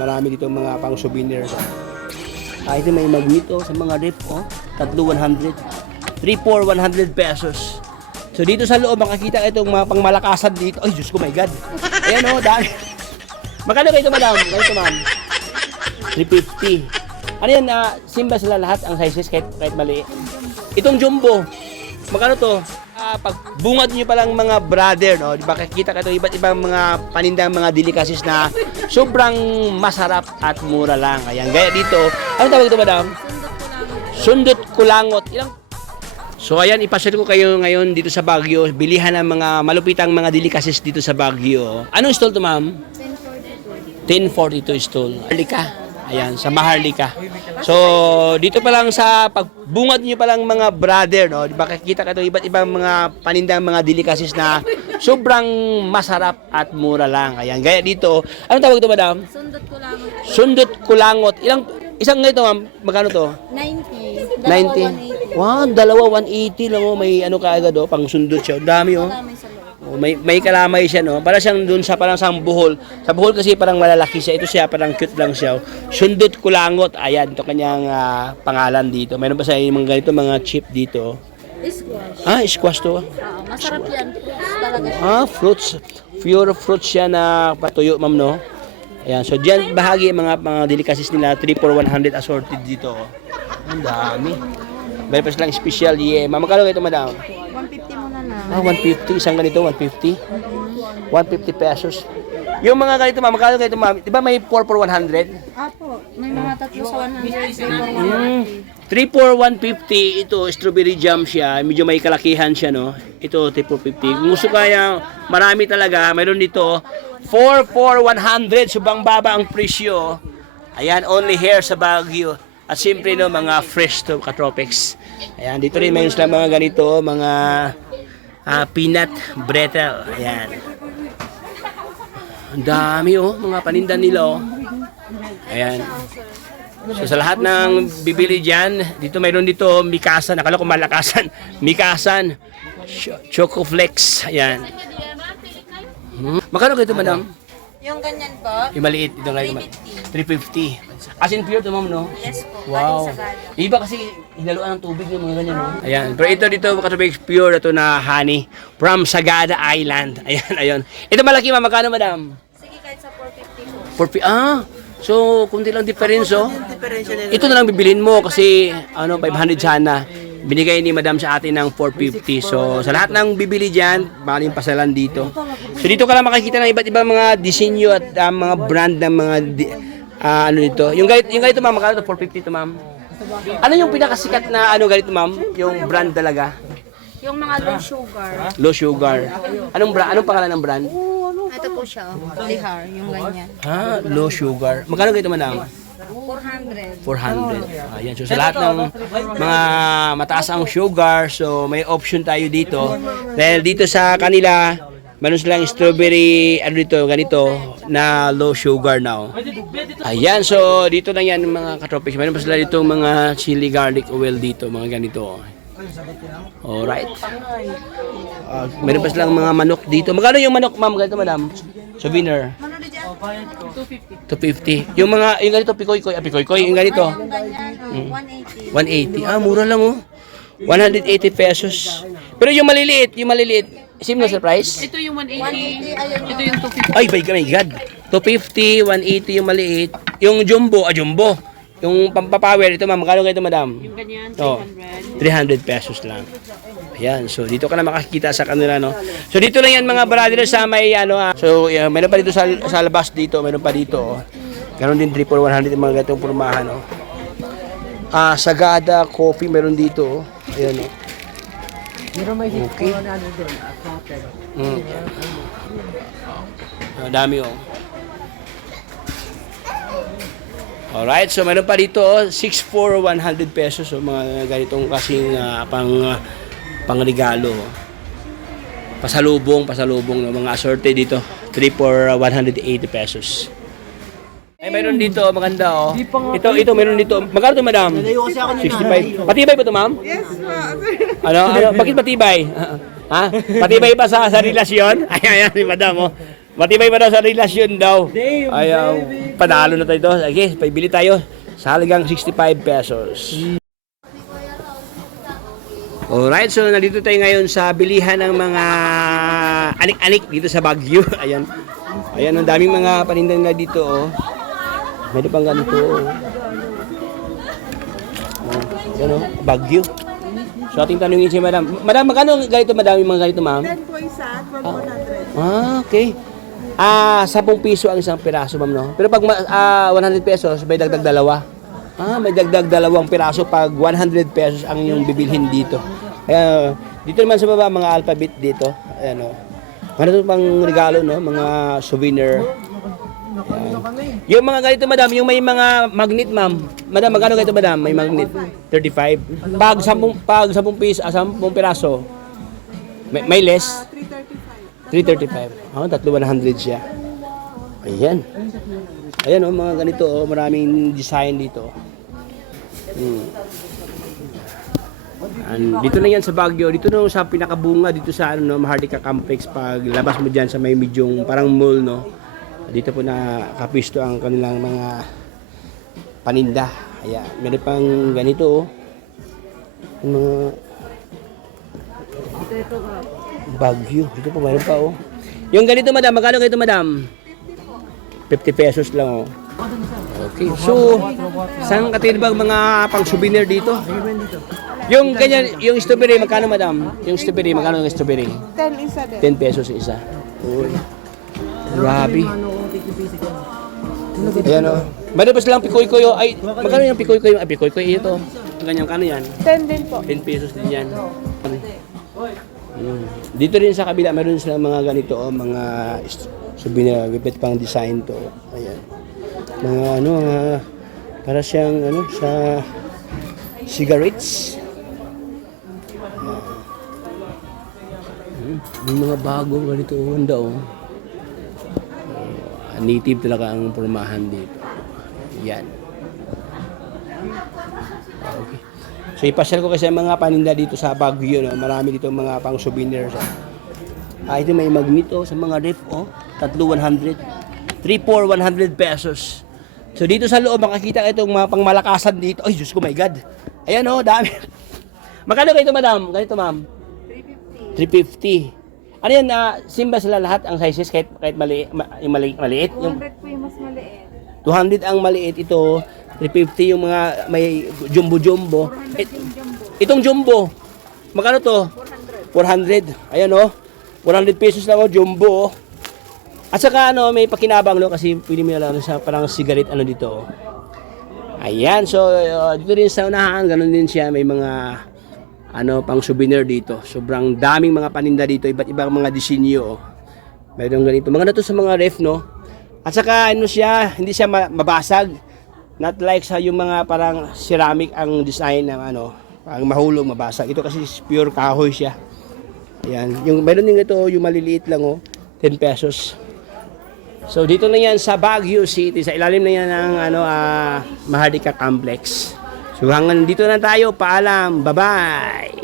marami dito mga pang souvenir. Ito may magneto sa mga rep, oh. Tatlo 100. 3 for 100 pesos. So dito sa loob makakita itong mga pangmalakasan dito. Ay, Diyos ko, my God. Ayan, oh, dami. Magkano kayo ito, madam? Ganito, ma'am. 350. Ano yan, simba sila lahat ang sizes kahit mali. Itong jumbo, magkano to? Pag bungad nyo palang mga brother, no? Di ba, kakita ka ito, iba't ibang mga panindang mga delicacies na sobrang masarap at mura lang. Ayan, gaya dito. Ano tawag ito, madam? Sundot kulangot. So ayan, ipasyal ko kayo ngayon dito sa Baguio. Bilihan ng mga malupitang mga delicacies dito sa Baguio. Anong stall to, ma'am? 1042 stall. Maharlika. Ayan, sa Maharlika. So dito pa lang sa pagbungad niyo pa lang mga brother, no? Di ba, kakita ka ito, iba't ibang mga panindang mga delicacies na sobrang masarap at mura lang. Ayan, gaya dito. Anong tawag ito, madam? Sundot kulangot. Sundot kulangot. Isang ganito, ma'am, magkano to? 90. 90. Wow, dalawa 180 lang, oh. May ano kaagad, oh, pang sundot siya. Dami, oh. Kalamay sa loob. Oh, may kalamay siya, no. Para siyang dun sa parang sa buhol. Sa buhol kasi parang malalaki siya. Ito siya parang cute lang siya. Sundot kulangot. Ayan, ito kanyang pangalan dito. Mayroon pa sa mga ganito mga chip dito. Squash. Squash to. Masarap yan. Fruits talaga siya. Fruits. Pure fruits siya na patuyo, ma'am, no. Ayan, so diyan bahagi mga delicacies nila, 3 for 100 assorted dito. Oh. Ang dami. Meron pa silang special, yeah. Magkano ito, madam? 150 muna na. 150. Isang ganito, 150. 150 pesos. Yung mga ganito, ma'am, magkano ito, ma'am? Di ba may 4 for 100? Apo, may mga tatlo sa 100. 3 for 150. Ito, strawberry jam siya. Medyo may kalakihan siya, no? Ito, 3 for 50. Kung gusto kaya, marami talaga. Mayroon dito, 4 for 100. Subang baba ang presyo. Ayan, only here sa Baguio. At siyempre, no, mga fresh to katropics. Ayan, dito rin mayroon sila mga ganito, mga peanut brittle. Ayan. Ang dami, oh, mga paninda nila, oh. Ayan. So sa lahat ng bibili dyan, dito mayroon dito, mikasan. Akala ko malakasan. Mikasan. Choco Flex. Ayan. Magkano kayo ito, madam? Yung ganyan po? Yung maliit. Ito nga, 350. As in pure to, ma'am, no? Yes po. Wow. Galing sa gala. Iba kasi hinaluan ng tubig yung mga ganyan, no? Ayan. Pero ito dito, katubig pure ito na honey from Sagada Island. Ayan, ayun. Ito malaki, ma'am. Magkano, madam? Sige, kahit sa 450 po. So, kunti lang difference, oh. Ito na lang bibilin mo kasi, 500 sana. Binigay ni madam sa atin ng 450. So, sa lahat ng bibili dyan, maling pasalan dito. So, dito ka lang makikita ng iba't ibang mga disenyo at mga brand ng mga, dito. Yung ganito, ma'am, magkano ito? 450 to, ma'am. Ano yung pinakasikat na, ganito, ma'am? Yung brand talaga? Yung mga low sugar. Low sugar. Anong pangalan ng brand? Ito po siya. Lihar, yung ganyan. Low sugar. Magkano ganito, madam? 400. 400. Ayan. So, sa lahat ng mga mataas ang sugar, so may option tayo dito. Dahil dito sa kanila, meron silang strawberry, ganito, na low sugar now. Ayan. So, dito lang yan mga katropics. Meron pa sila dito mga chili garlic oil dito, mga ganito. Alright. Meron pa silang mga manok dito. Magkano yung manok, ma'am? Ganito, madam? Souvenir. 250. Yung ganito, pikoy-koy. Pikoy-koy, yung ganito. Yung ganyan, 180. 180. Mura lang, oh. 180 pesos. Pero yung maliliit, similar sa price? Ito yung 180. 180, ayun. Ito yung 250. Ay, my God. 250, 180 yung maliit. Yung jumbo, jumbo. Yung pampapower, ito, ma'am. Magkano ito, madam? Yung ganyan, 300 pesos lang. Ayan, so dito ka na makakita sa kanila, no? So dito lang yan mga brother sa may so mayroon pa dito sa labas dito, mayroon pa dito, oh. Ganon din 3 for 100 yung mga gatong pormahan, oh. Sagada Coffee mayroon dito, oh. Ayan, oh. Okay. Dami, oh. Alright, so mayroon pa dito, 6 for 100 pesos, oh, mga ganitong kasing pangregalo. Pasalubong, no, mga assorted dito. 3 for 180 pesos. Ay, mayroon dito, maganda, oh. Ito, mayroon dito. Magkano ito, madam? 65. Patibay ba ito, ma'am? Yes, Bakit patibay? Patibay pa sa relasyon? Ayan, si madam, oh. Matibay pa daw sa relasyon daw. Ay, panalo na tayo ito. Okay, pabili tayo sa halagang 65 pesos. Alright, so nandito tayo ngayon sa bilihan ng mga anik-anik dito sa Baguio. Ayan. Ayan, ang daming mga panindan na dito, oh. Mayroon pang ganito, oh. Ayan, oh, Baguio. So ating tanungin si Madam. Madam, magkano ganito, Madam, yung mga ganito, ma'am? 10 po isa at 100. Okay. 10 piso ang isang piraso, ma'am, no? Pero pag 100 pesos, may dagdag dalawa. May dagdag dalawang piraso pag 100 pesos ang yung bibilhin dito. Kaya, dito naman sa baba, mga alphabet dito. Ayan, o. Ano ito pang regalo, no? Mga souvenir. Ayan. Yung mga ganito, madam, yung may mga magnet, ma'am. Madam, magkano ganito, madam? May magnet? 35. Pag 10 piso, 10 piraso, may less? 335. 100 siya. Ayan. Ayan, oh, mga ganito, oh, maraming design dito. Dito na yan sa Baguio, dito na sa pinakabunga dito sa ano, Mahardika Complex. Pag labas mo diyan sa may medyong parang mall, no. Dito po na kapisto ang kanilang mga paninda. Ayan, meron pang ganito, oh. Yung mga Baguio, dito po meron pa, oh. Yung ganito, madam, magkano ganito, madam? 50 pesos lang, oh. Okay, so saan katilbang mga pang souvenir dito? Yung ganyan, yung strawberry, magkano, madam? Yung strawberry, magkano yung strawberry? 10 isa din. 10 pesos isa. Uy. Grabe. Ayan, oh. Meron pa silang pikoy-koy, oh. Ay, magkano yung pikoy-koy? Ay, pikoy-koy ito. Ganyan, kano yan? 10 din po. 10 pesos din yan. Dito rin sa kabila, meron silang mga ganito, oh, mga souvenir, gupit pang design to. Ayan. Mga ano, para siyang ano, sa cigarettes. May mga bagong ganito, ganda, oh. Native talaga ang pormahan dito. Yan. Okay. So ipasyal ko kasi ang mga paninda dito sa Baguio, no? Marami dito mga pang souvenirs. Ito may magnet, oh, sa mga ref, oh. 100. 100 pesos. So dito sa loob makikita itong mga pangmalakasan dito. Ay, Diyos ko, my God. Ayan, oh, dami. Magkano kayo, madam? Ganito, ma'am? 350. Ano yan, simba sila lahat ang sizes kahit maliit? Yung 200 po yung mas maliit. 200 ang maliit, ito 350 yung mga may jumbo-jumbo. 400 yung jumbo. Itong jumbo, magkano to? 400. Ayan, oh. 400 pesos lang, oh, jumbo, oh. At saka ano, may pakinabang, no, kasi pili mo na lang sa parang cigarette ano dito, oh. Ayan, so dito rin sa unahan, ganun din siya, may mga ano pang souvenir dito. Sobrang daming mga paninda dito, iba't ibang mga disenyo, oh. Mayroong ganito. Mga to sa mga ref, no. At saka ano siya, hindi siya mabasag. Not like sa yung mga parang ceramic ang design ng ano, ang mahulog mabasag. Ito kasi pure kahoy siya. Ayan, yung meron din ito, yung maliliit lang, oh, 10 pesos. So dito na yan sa Baguio City, sa ilalim na yan ng ano, Mahardika Complex. So hanggang dito na tayo, paalam, bye-bye!